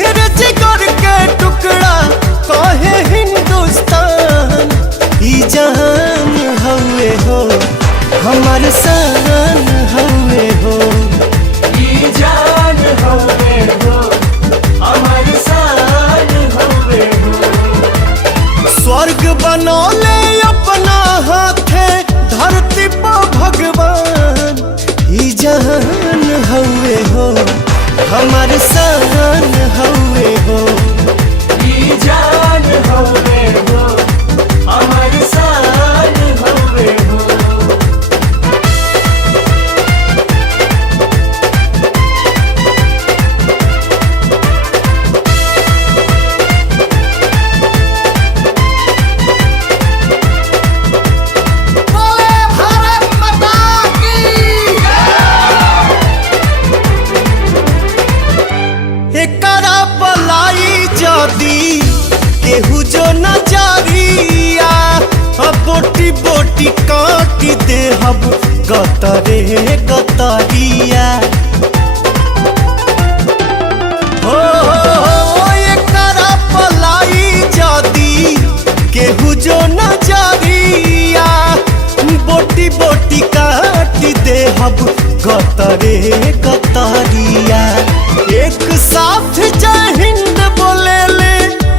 मेरे जिगर के टुकड़ा कहे हिंदुस्तान। ई जहान हवे हो हमार शान हवे हो। ई जान हवे हो हमार शान हवे हो। स्वर्ग बनौले अपना हाथे धरती पर भगवान। ई जहान हवे हो हमार शान हवे हो। ई जान हवे हो हमार शान हवे हो। एकरा पलाई जदी केहू जो नजरिया बोटी बोटी काटी दे हब गतरे गतरिया। हो एकरा पलाई जदी केहू जो नजरिया बोटी बोटी काटी दे हब गतरे गतरिया। एक साथ जय हिंद बोले ले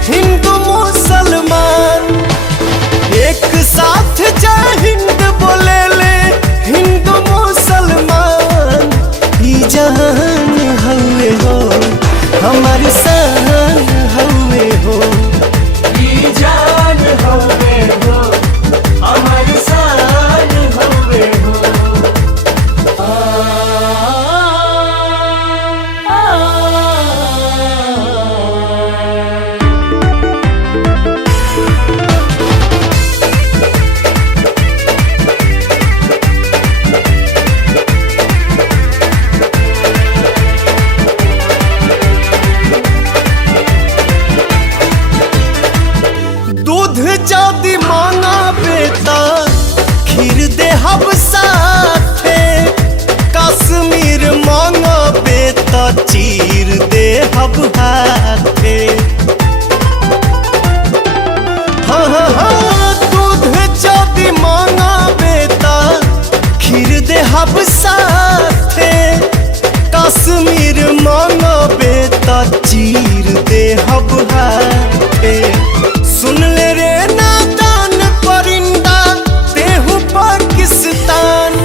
हिंदू मुसलमान। एक साथ जय हिंद बोले ले हिंदू मुसलमान। ई जहान हवे हो हमार शान हवे हो। ई जान हवे हो हमार शान हवे हो। दूध जदी मांगा बेटा खीर दे हब साथे। कश्मीर मांगा बेटा चीर दे हब हाथे। हाँ हाँ हाँ दूध जदी मांगा बेटा खीर दे हब साथे। कश्मीर मांगा बेटा चीर दे हब हाथे। सुन ले रे नादान परिंदा तेहू पाकिस्तान।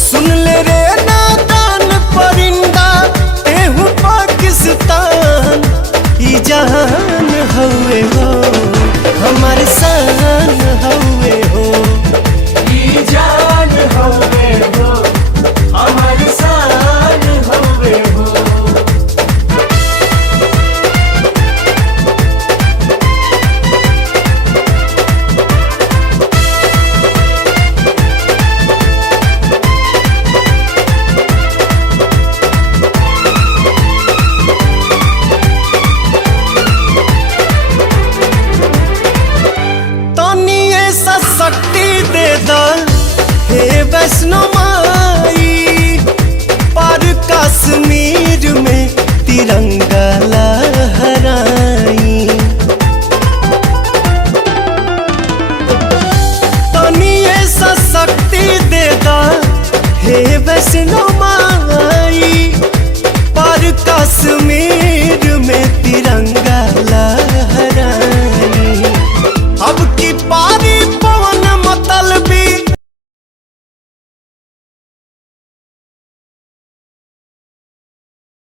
सुन ले रे नादान परिंदा तेहू पाकिस्तान। ई जहान हवे हो हमार शान हवे हो। ई जान हवे हो हमार शान हवे हो। तनिए सा शक्ति दे दा हे वैष्णो माई। पर कश्मीर में तिरंगा लहराई। तनिए सा शक्ति दे दा हे वैष्णो माई। पर कश्मीर